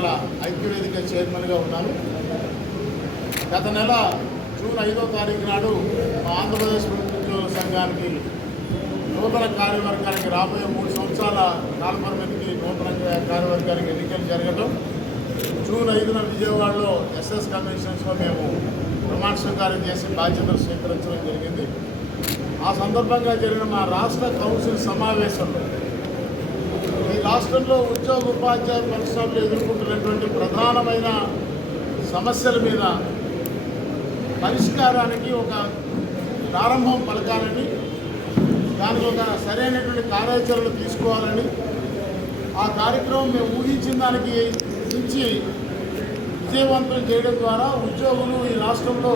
సంఘాల ఐక్యవేదిక చైర్మన్గా ఉన్నాను. గత నెల జూన్ 5వ తారీఖు నాడు మా ఆంధ్రప్రదేశ్ ఉద్యోగుల సంఘానికి నూతన కార్యవర్గానికి రాబోయే 3 సంవత్సరాల కాలపరిమితికి నూతన కార్యవర్గానికి ఎన్నికలు జరగడం, జూన్ 5న విజయవాడలో ఎస్ఎస్ కన్వెన్షన్స్లో మేము ప్రమాణ స్వీకారం చేసి బాధ్యతలు స్వీకరించడం జరిగింది. ఆ సందర్భంగా జరిగిన మా రాష్ట్ర కౌన్సిల్ సమావేశంలో ఈ రాష్ట్రంలో ఉద్యోగ ఉపాధ్యాయ పరిశ్రమలు ఎదుర్కొంటున్నటువంటి ప్రధానమైన సమస్యల మీద పరిష్కారానికి ఒక ప్రారంభం పలకాలని, దానికి ఒక సరైనటువంటి కార్యాచరణ తీసుకోవాలని, ఆ కార్యక్రమం మేము ఊహించిన దానికి మించి విజయవంతం చేయడం ద్వారా ఉద్యోగులు ఈ రాష్ట్రంలో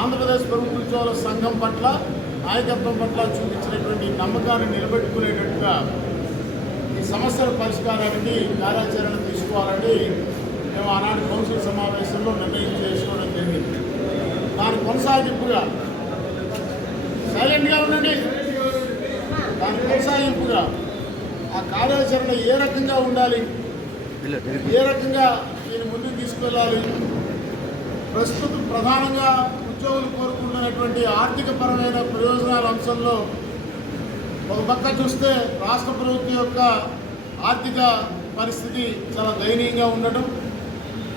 ఆంధ్రప్రదేశ్ ప్రభుత్వ ఉద్యోగుల సంఘం పట్ల, నాయకత్వం పట్ల చూపించినటువంటి నమ్మకాన్ని నిలబెట్టుకునేటట్టుగా ఈ సమస్యల పరిష్కారానికి కార్యాచరణ తీసుకోవాలని మేము ఆనాటి కౌన్సిల్ సమావేశంలో నిర్ణయం చేసుకోవడం జరిగింది. దాని కొనసాగింపుగా సైలెంట్గా ఉండండి. దాని కొనసాగింపుగా ఆ కార్యాచరణ ఏ రకంగా ఉండాలి, ఏ రకంగా దీన్ని ముందుకు తీసుకెళ్ళాలి, ప్రస్తుతం ప్రధానంగా ఉద్యోగులు కోరుకుంటున్నటువంటి ఆర్థికపరమైన ప్రయోజనాల అంశంలో ఒక పక్క చూస్తే రాష్ట్ర ప్రభుత్వం యొక్క ఆర్థిక పరిస్థితి చాలా దయనీయంగా ఉండటం,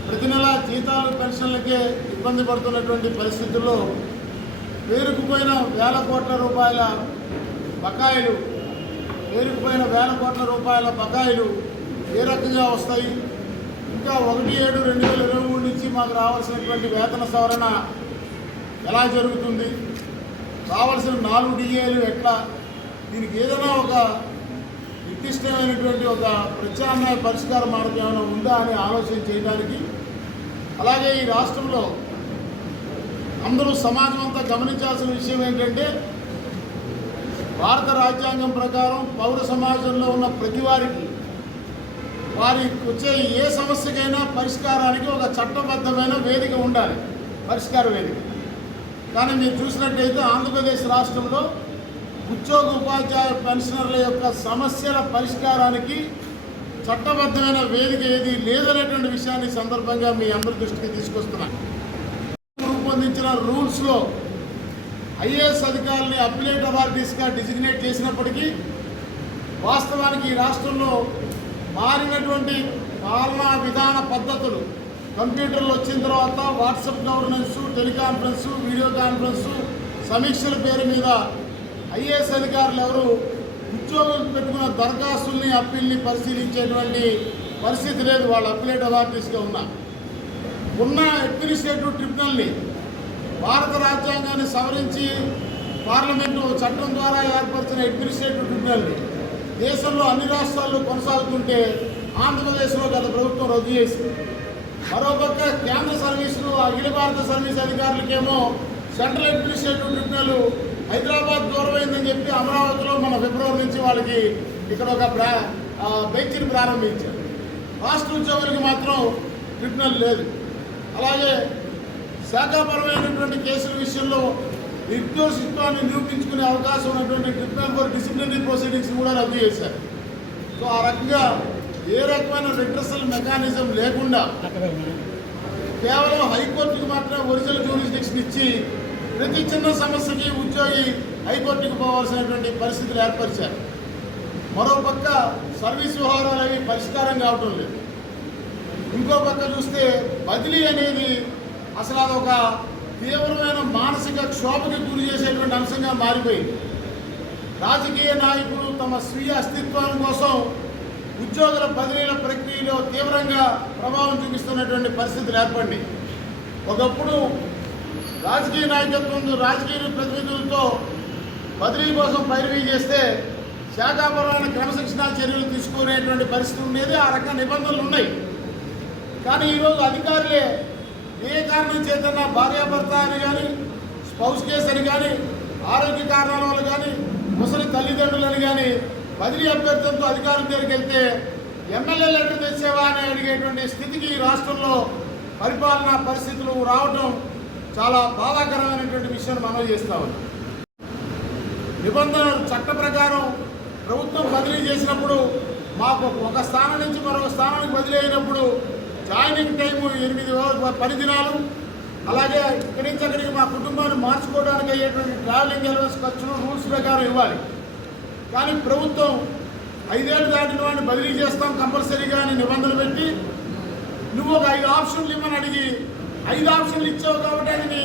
ప్రతి నెల జీతాలు పెన్షన్లకే ఇబ్బంది పడుతున్నటువంటి పరిస్థితుల్లో పేరుకుపోయిన వేల కోట్ల రూపాయల బకాయిలు ఏ రకంగా వస్తాయి, ఇంకా 1/7/2023 నుంచి మాకు రావాల్సినటువంటి వేతన సవరణ ఎలా జరుగుతుంది, రావాల్సిన 4 DAలు ఎట్లా, దీనికి ఏదైనా ఒక నిర్దిష్టమైనటువంటి ఒక ప్రత్యామ్నాయ పరిష్కార మార్గం ఏమైనా ఉందా అని ఆలోచన చేయడానికి, అలాగే ఈ రాష్ట్రంలో అందరూ సమాజం అంతా గమనించాల్సిన విషయం ఏంటంటే భారత రాజ్యాంగం ప్రకారం పౌర సమాజంలో ఉన్న ప్రతి వారికి వచ్చే ఏ సమస్యకైనా పరిష్కారానికి ఒక చట్టబద్ధమైన వేదిక ఉండాలి, పరిష్కార వేదిక. కానీ మీరు చూసినట్టయితే ఆంధ్రప్రదేశ్ రాష్ట్రంలో ఉద్యోగ ఉపాధ్యాయ పెన్షనర్ల యొక్క సమస్యల పరిష్కారానికి చట్టబద్ధమైన వేదిక ఏది లేదనేటువంటి విషయాన్ని సందర్భంగా మీ అందరి దృష్టికి తీసుకొస్తున్నాను. రూపొందించిన రూల్స్లో ఐఏఎస్ అధికారులని అప్పిలేట్ అథారిటీస్గా డిజిగ్నేట్ చేసినప్పటికీ వాస్తవానికి ఈ రాష్ట్రంలో మారినటువంటి పాలనా విధాన పద్ధతులు, కంప్యూటర్లు వచ్చిన తర్వాత WhatsApp governance, teleconference, video conference, సమీక్షల పేరు మీద ఐఏఎస్ అధికారులు ఎవరు ఉద్యోగులు పెట్టుకున్న దరఖాస్తుల్ని, అప్పీల్ని పరిశీలించేటువంటి పరిస్థితి లేదు. వాళ్ళు అప్పిలేట్ అథారిటీస్గా ఉన్న అడ్మినిస్ట్రేటివ్ ట్రిబ్యునల్ని భారత రాజ్యాంగాన్ని సవరించి పార్లమెంటు చట్టం ద్వారా ఏర్పరిచిన అడ్మినిస్ట్రేటివ్ ట్రిబ్యునల్ని దేశంలో అన్ని రాష్ట్రాల్లో కొనసాగుతుంటే ఆంధ్రప్రదేశ్లో గత ప్రభుత్వం రద్దు చేసింది. మరోపక్క కేంద్ర సర్వీసులు, అఖిల భారత సర్వీస్ అధికారులకేమో సెంట్రల్ అడ్మినిస్ట్రేటివ్ ట్రిబ్యునల్ హైదరాబాద్ దూరమైందని చెప్పి అమరావతిలో మన ఫిబ్రవరి నుంచి వాళ్ళకి ఇక్కడ ఒక బెంచ్ని ప్రారంభించారు. రాష్ట్ర ఉద్యోగులకి మాత్రం ట్రిబ్యునల్ లేదు. అలాగే శాఖాపరమైనటువంటి కేసుల విషయంలో నిర్దోషిత్వాన్ని నిరూపించుకునే అవకాశం ఉన్నటువంటి ట్రిబ్యునల్ ఫర్ డిసిప్లినరీ ప్రొసీడింగ్స్ కూడా రద్దు చేశారు. సో ఆ రకంగా ఏ రకమైన రిడ్రెసల్ మెకానిజం లేకుండా కేవలం హైకోర్టుకు మాత్రమే ఒరిజినల్ జ్యూరిస్డిక్షన్ ఇచ్చి ప్రతి చిన్న సమస్యకి ఉద్యోగి హైకోర్టుకు పోవాల్సినటువంటి పరిస్థితులు ఏర్పరిచారు. మరోపక్క సర్వీస్ వ్యవహారాలు అవి పరిష్కారం కావటం లేదు. ఇంకో పక్క చూస్తే బదిలీ అనేది అసలు అదొక తీవ్రమైన మానసిక క్షోభకి గురి చేసేటువంటి అంశంగా మారిపోయింది. రాజకీయ నాయకులు తమ స్వీయ అస్తిత్వం కోసం ఉద్యోగుల బదిలీల ప్రక్రియలో తీవ్రంగా ప్రభావం చూపిస్తున్నటువంటి పరిస్థితులు ఏర్పడి, ఒకప్పుడు రాజకీయ నాయకత్వం, రాజకీయ ప్రతినిధులతో బదిలీ కోసం పైరవీ చేస్తే శాఖాపరమైన క్రమశిక్షణా చర్యలు తీసుకునేటువంటి పరిస్థితి ఉండేది. ఆ రకమైన నిబంధనలు ఉన్నాయి. కానీ ఈరోజు అధికారులే ఏ కారణం చేతన్నా భార్యాభర్త అని కానీ, స్పౌస్ కేసు అని కానీ, ఆరోగ్య కారణాల వల్ల కానీ, ముసలి తల్లిదండ్రులని కానీ బదిలీ అభ్యర్థులతో అధికారుల దగ్గరికి వెళ్తే ఎమ్మెల్యే లెటర్ తెచ్చేవా అని అడిగేటువంటి స్థితికి ఈ రాష్ట్రంలో పరిపాలనా పరిస్థితులు రావడం చాలా బాధాకరమైనటువంటి విషయాన్ని మనం చేస్తా ఉన్నాం. నిబంధనలు చట్ట ప్రకారం ప్రభుత్వం బదిలీ చేసినప్పుడు మాకు ఒక స్థానం నుంచి మరొక స్థానానికి బదిలీ అయినప్పుడు జాయినింగ్ టైము 10 దినాలు, అలాగే ఇక్కడి నుంచి అక్కడికి మా కుటుంబాన్ని మార్చుకోవడానికి అయ్యేటువంటి ట్రావెలింగ్ అలవెన్స్ ఖర్చులు రూల్స్ ప్రకారం ఇవ్వాలి. కానీ ప్రభుత్వం 5 ఏళ్ళు దాటిన వాడిని బదిలీ చేస్తాం కంపల్సరీగా అని నిబంధనలు పెట్టి నువ్వు ఒక 5 ఆప్షన్లు ఇవ్వమని అడిగి 5 ఆప్షన్లు ఇచ్చావు కాబట్టి అది నీ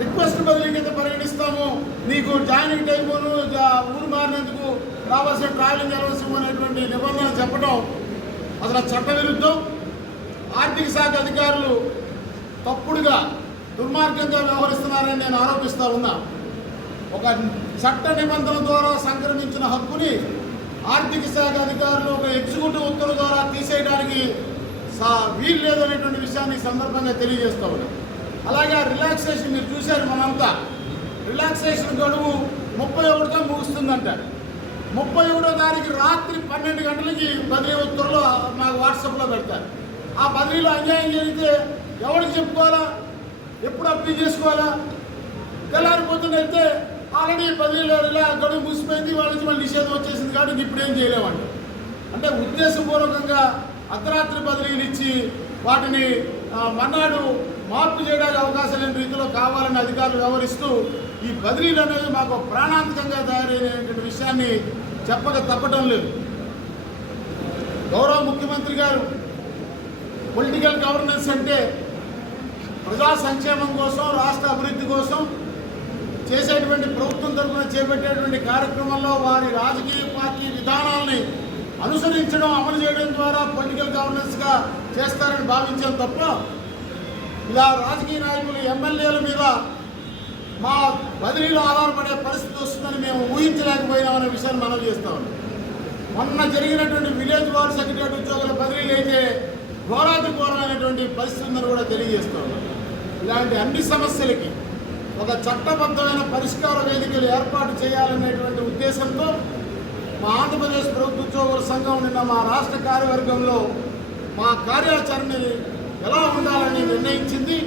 రిక్వెస్ట్ బదిలీ కింద పరిగణిస్తాము, నీకు జాయినింగ్ టైమును ఊరు మారినందుకు రావాల్సిన ట్రావెలింగ్ అలవెన్స్ అనేటువంటి నిబంధన చెప్పడం అసలు చట్ట విరుద్ధం. ఆర్థిక శాఖ అధికారులు తప్పుడుగా దుర్మార్గంగా వ్యవహరిస్తున్నారని నేను ఆరోపిస్తూ ఉన్నా. ఒక చట్ట నిబంధన ద్వారా సంక్రమించిన హక్కుని ఆర్థిక శాఖ అధికారులు ఒక ఎగ్జిక్యూటివ్ ఉత్తర్వు ద్వారా తీసేయడానికి వీలు లేదనేటువంటి విషయాన్ని సందర్భంగా తెలియజేస్తూ ఉన్నాం. అలాగే రిలాక్సేషన్ మీరు చూశారు, మనంతా రిలాక్సేషన్ గడువు 31తో ముగుస్తుందంట. 31వ తారీఖు రాత్రి 12 గంటలకి బదిలీ ఉత్తర్వులు మాకు వాట్సాప్లో పెడతారు. ఆ బదిలీలో అన్యాయం జరిగితే ఎవరికి చెప్పుకోవాలా, ఎప్పుడు అప్పీల్ చేసుకోవాలా? తెల్లారిపోతుంది అయితే ఆల్రెడీ బదిలీలో గడువు ముగిసిపోయింది, వాళ్ళ నుంచి మళ్ళీ నిషేధం వచ్చేసింది కాబట్టి ఇప్పుడు ఏం చేయలేమంట. అంటే ఉద్దేశపూర్వకంగా అర్ధరాత్రి బదిలీలు ఇచ్చి వాటిని మన్నాడు మార్పు చేయడానికి అవకాశం లేని రీతిలో కావాలని అధికారులు వ్యవహరిస్తూ ఈ బదిలీలు అనేది మాకు ప్రాణాంతకంగా తయారైనటువంటి విషయాన్ని చెప్పక తప్పటం లేదు. గౌరవ ముఖ్యమంత్రి గారు పొలిటికల్ గవర్నెన్స్ అంటే ప్రజా సంక్షేమం కోసం, రాష్ట్ర అభివృద్ధి కోసం చేసేటువంటి ప్రభుత్వం తరఫున చేపట్టేటువంటి కార్యక్రమంలో వారి రాజకీయ పార్టీ విధానాలని అనుసరించడం, అమలు చేయడం ద్వారా పొలిటికల్ గవర్నెన్స్గా చేస్తారని భావించాం తప్ప ఇలా రాజకీయ నాయకులు ఎమ్మెల్యేల మీద మా బదిలీలో ఆధారపడే పరిస్థితి వస్తుందని మేము ఊహించలేకపోయినామనే విషయాన్ని మనం చేస్తా ఉన్నాం. మొన్న జరిగినటువంటి విలేజ్ వార్డ్ సెక్రటరీ ఉద్యోగుల బదిలీలు అయితే ఘోరాతి ఘోరమైనటువంటి పరిస్థితి ఉందని కూడా తెలియజేస్తూ ఉన్నాం. ఇలాంటి అన్ని సమస్యలకి ఒక చట్టబద్ధమైన పరిష్కార వేదికలు ఏర్పాటు చేయాలనేటువంటి ఉద్దేశంతో మా ఆంధ్రప్రదేశ్ ప్రభుత్వ ఉద్యోగుల సంఘం నిన్న మా రాష్ట్ర కార్యవర్గంలో మా కార్యాచరణని ఎలా ఉండాలని నిర్ణయించింది,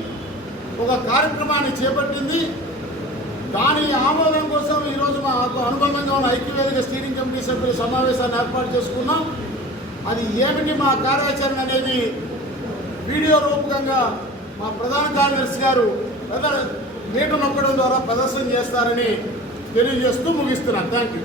ఒక కార్యక్రమాన్ని చేపట్టింది. దాని ఆమోదం కోసం ఈరోజు మాకు అనుబంధంగా ఉన్న ఐక్యవేదిక స్టీరింగ్ కమిటీ సభ్యుల సమావేశాన్ని ఏర్పాటు చేసుకున్నాం. అది ఏమిటి మా కార్యాచరణ అనేది వీడియో రూపకంగా మా ప్రధాన కార్యదర్శి గారు మీటర్ నొక్కడం ద్వారా ప్రదర్శన చేస్తారని తెలియజేస్తూ ముగిస్తున్నాను. Thank you.